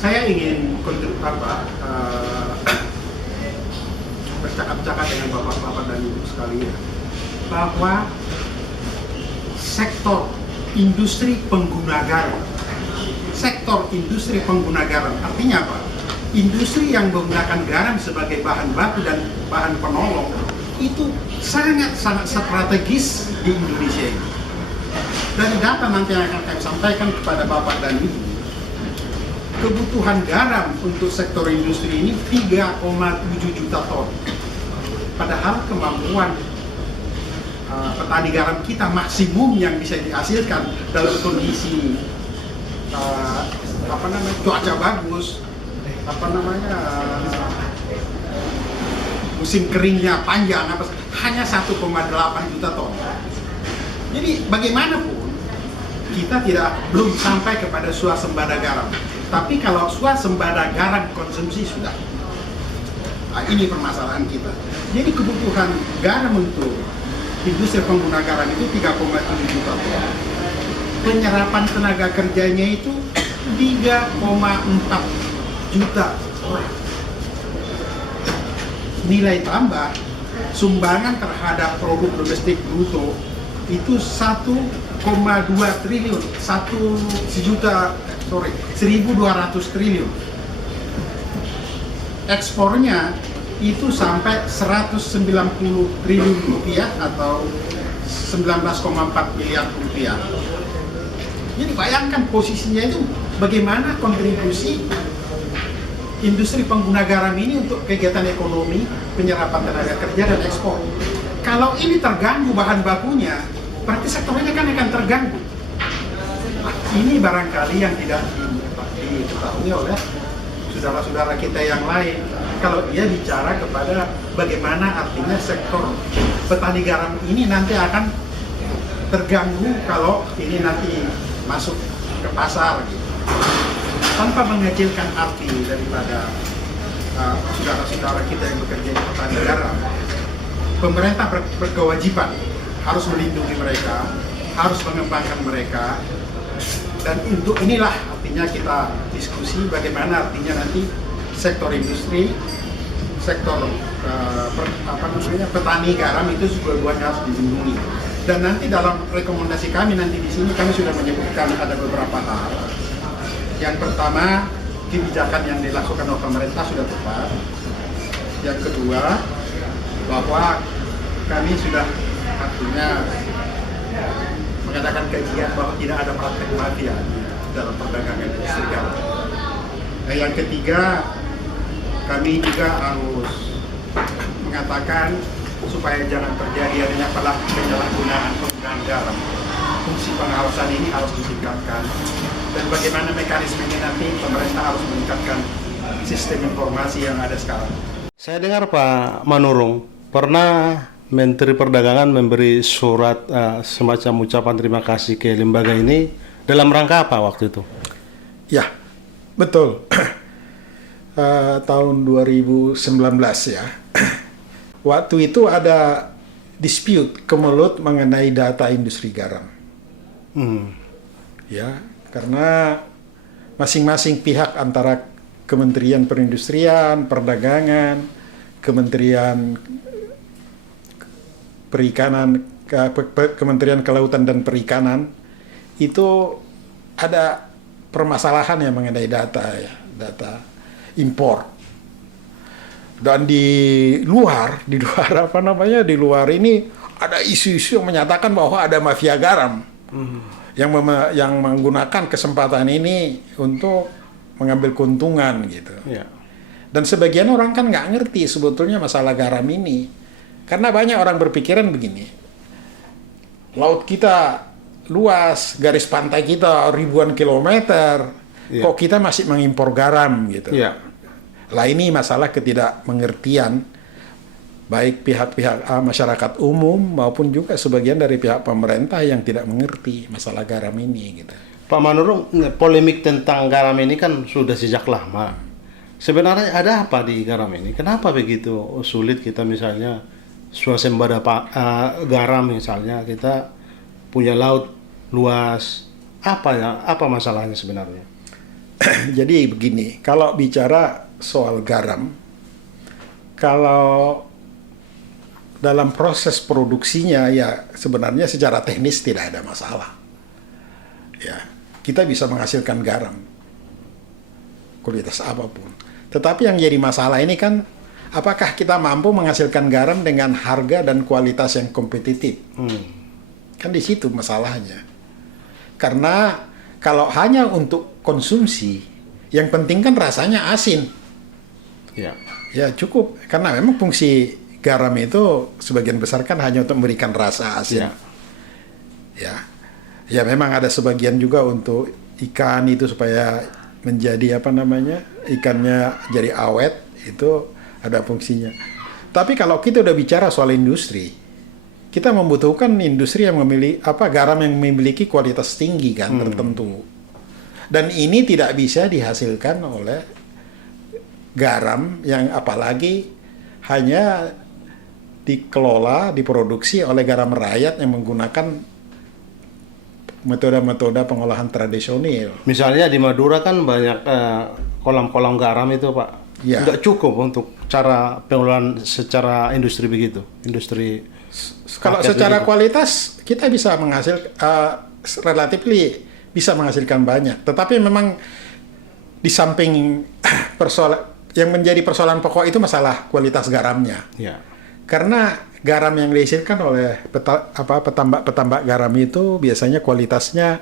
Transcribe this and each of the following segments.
Saya ingin bercakap-cakap dengan bapak-bapak dan ibu sekalian bahwa sektor industri pengguna garam, artinya apa? Industri yang menggunakan garam sebagai bahan baku dan bahan penolong itu sangat-sangat strategis di Indonesia ini. Dari data nanti yang akan kami sampaikan kepada Bapak dan Ibu, kebutuhan garam untuk sektor industri ini 3,7 juta ton. Padahal kemampuan petani garam kita maksimum yang bisa dihasilkan dalam kondisi cuaca bagus, musim keringnya panjang, hanya 1,8 juta ton. Jadi bagaimanapun kita belum sampai kepada swasembada garam. Tapi kalau swasembada garam konsumsi sudah. Nah, ini permasalahan kita. Jadi kebutuhan garam untuk industri pengguna garam itu 3,7 juta ton. Penyerapan tenaga kerjanya itu 3,4 juta orang. Nilai tambah sumbangan terhadap produk domestik bruto itu 1,2 triliun, 1.200 triliun. Ekspornya itu sampai 190 triliun rupiah atau 19,4 miliar rupiah. Jadi bayangkan posisinya itu bagaimana kontribusi industri pengguna garam ini untuk kegiatan ekonomi, penyerapan tenaga kerja dan ekspor. Kalau ini terganggu bahan bakunya, berarti sektornya kan akan terganggu. Nah, ini barangkali yang tidak diketahui oleh saudara-saudara kita yang lain. Kalau dia bicara kepada bagaimana artinya sektor petani garam ini nanti akan terganggu kalau ini nanti masuk ke pasar gitu. Tanpa mengecilkan arti daripada saudara-saudara kita yang bekerja di petani garam, pemerintah berkewajiban harus melindungi mereka, harus mengembangkan mereka, dan untuk inilah artinya kita diskusi bagaimana artinya nanti sektor industri, sektor petani garam itu juga harus dilindungi. Dan nanti dalam rekomendasi kami nanti di sini kami sudah menyebutkan ada beberapa hal. Yang pertama, kebijakan yang dilakukan oleh pemerintah sudah tepat. Yang kedua, bahwa kami sudah artinya mengadakan kajian bahwa tidak ada praktek mafia dalam perdagangan industri garam. Nah, yang ketiga, kami juga harus mengatakan supaya jangan terjadi adanya penyalahgunaan penggunaan garam. Fungsi pengawasan ini harus ditingkatkan. Dan bagaimana mekanismenya nanti pemerintah harus meningkatkan sistem informasi yang ada sekarang. Saya dengar Pak Manurung pernah Menteri Perdagangan memberi surat semacam ucapan terima kasih ke lembaga ini dalam rangka apa waktu itu? Ya, betul. Tahun 2019 ya. Waktu itu ada dispute kemelut mengenai data industri garam. Ya, karena masing-masing pihak antara Kementerian Perindustrian, Perdagangan, Kementerian Perikanan, Kementerian Kelautan dan Perikanan itu ada permasalahan yang mengenai data ya, data impor. Dan di luar ini ada isu-isu yang menyatakan bahwa ada mafia garam yang menggunakan kesempatan ini untuk mengambil keuntungan gitu. Ya. Dan sebagian orang kan nggak ngerti sebetulnya masalah garam ini, karena banyak orang berpikiran begini, laut kita luas, garis pantai kita ribuan kilometer, kok kita masih mengimpor garam gitu. Lah ini masalah ketidakmengertian baik pihak-pihak masyarakat umum maupun juga sebagian dari pihak pemerintah yang tidak mengerti masalah garam ini gitu. Pak Manurung, polemik tentang garam ini kan sudah sejak lama. Sebenarnya ada apa di garam ini? Kenapa begitu sulit kita misalnya swasembada garam misalnya, kita punya laut luas, apa masalahnya sebenarnya? Jadi begini, kalau bicara soal garam, kalau dalam proses produksinya ya sebenarnya secara teknis tidak ada masalah. Ya, kita bisa menghasilkan garam kualitas apapun. Tetapi yang jadi masalah ini kan apakah kita mampu menghasilkan garam dengan harga dan kualitas yang kompetitif? Kan di situ masalahnya. Karena kalau hanya untuk konsumsi, yang penting kan rasanya asin. Ya. Ya cukup, karena memang fungsi garam itu sebagian besar kan hanya untuk memberikan rasa asin. Ya. Ya memang ada sebagian juga untuk ikan itu supaya menjadi ikannya jadi awet, itu ada fungsinya. Tapi kalau kita udah bicara soal industri, kita membutuhkan industri yang memiliki garam yang memiliki kualitas tinggi kan tertentu. Dan ini tidak bisa dihasilkan oleh garam yang apalagi hanya dikelola, diproduksi oleh garam rakyat yang menggunakan metode-metode pengolahan tradisional. Misalnya di Madura kan banyak kolam-kolam garam itu, Pak. Ya. Nggak cukup untuk cara pengolahan secara industri begitu. Industri kalau paket secara begitu. kualitas kita bisa relatively bisa menghasilkan banyak. Tetapi memang di samping yang menjadi persoalan pokok itu masalah kualitas garamnya. Ya. Karena garam yang dihasilkan oleh petambak garam itu biasanya kualitasnya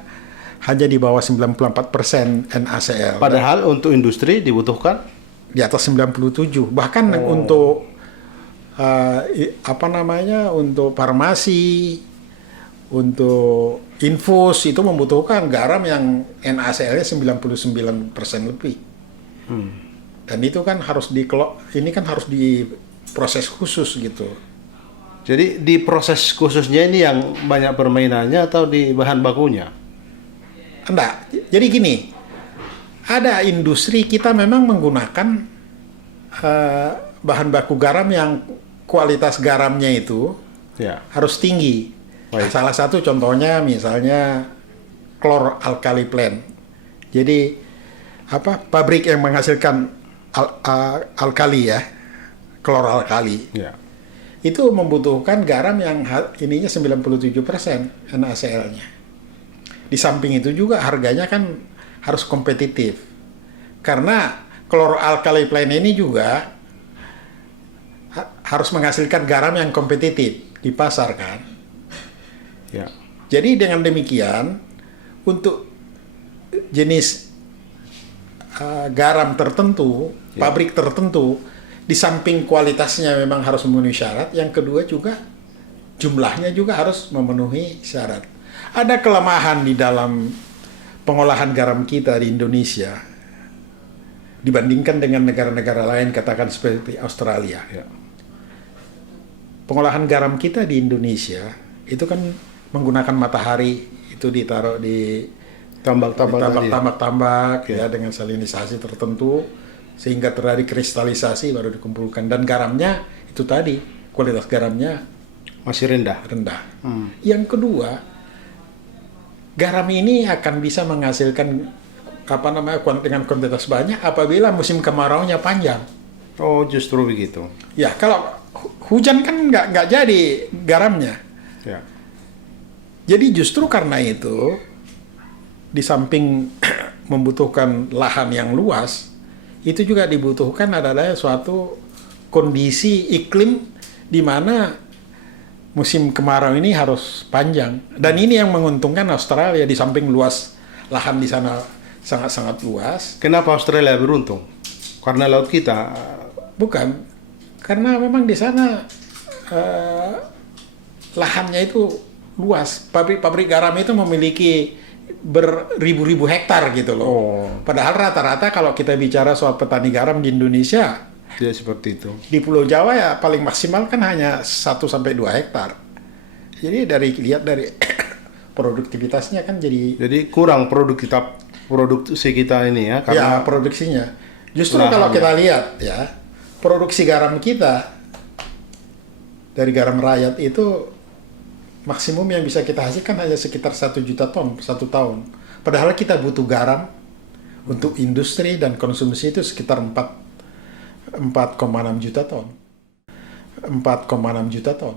hanya di bawah 94% NaCl. Padahal untuk industri dibutuhkan Di atas 97. Bahkan untuk untuk farmasi, untuk infus itu membutuhkan garam yang NaCl-nya 99% lebih. Dan itu kan harus harus diproses khusus gitu. Jadi di proses khususnya ini yang banyak permainannya atau di bahan bakunya? Enggak. Jadi gini, ada industri kita memang menggunakan bahan baku garam yang kualitas garamnya itu harus tinggi. Baik. Salah satu contohnya misalnya chloralkali plant. Jadi pabrik yang menghasilkan alkali ya, chloralkali. Ya. Itu membutuhkan garam yang ininya 97% NaCl-nya. Di samping itu juga harganya kan harus kompetitif. Karena chloralkali plant ini juga harus menghasilkan garam yang kompetitif di pasar kan. Ya. Jadi dengan demikian untuk jenis garam tertentu, pabrik tertentu, di samping kualitasnya memang harus memenuhi syarat, yang kedua juga jumlahnya juga harus memenuhi syarat. Ada kelemahan di dalam pengolahan garam kita di Indonesia dibandingkan dengan negara-negara lain, katakan seperti Australia. Ya. Pengolahan garam kita di Indonesia itu kan menggunakan matahari, itu ditaruh di tambak-tambak ya dengan salinisasi tertentu sehingga terjadi kristalisasi baru dikumpulkan, dan garamnya itu tadi kualitas garamnya Masih rendah. Yang kedua, garam ini akan bisa menghasilkan dengan kuantitas banyak apabila musim kemaraunya panjang. Oh, justru begitu. Ya, kalau hujan kan nggak jadi garamnya. Ya. Jadi justru karena itu, di samping membutuhkan lahan yang luas, itu juga dibutuhkan adalah suatu kondisi iklim di mana musim kemarau ini harus panjang. Dan ini yang menguntungkan Australia, di samping luas lahan di sana sangat-sangat luas. Kenapa Australia beruntung? Karena laut kita. Bukan, karena memang di sana lahannya itu luas. Pabrik garam itu memiliki beribu-ribu hektar gitu loh. Oh. Padahal rata-rata kalau kita bicara soal petani garam di Indonesia, Tidak seperti itu. di Pulau Jawa ya paling maksimal kan hanya 1-2 hektar. Jadi lihat dari produktivitasnya kan jadi kurang produksi kita ini ya, karena produksinya. Justru lahannya. kalau kita lihat ya, produksi garam kita dari garam rakyat itu maksimum yang bisa kita hasilkan hanya sekitar 1 juta ton 1 tahun. Padahal kita butuh garam Untuk industri dan konsumsi itu sekitar 4,6 juta ton. 4,6 juta ton.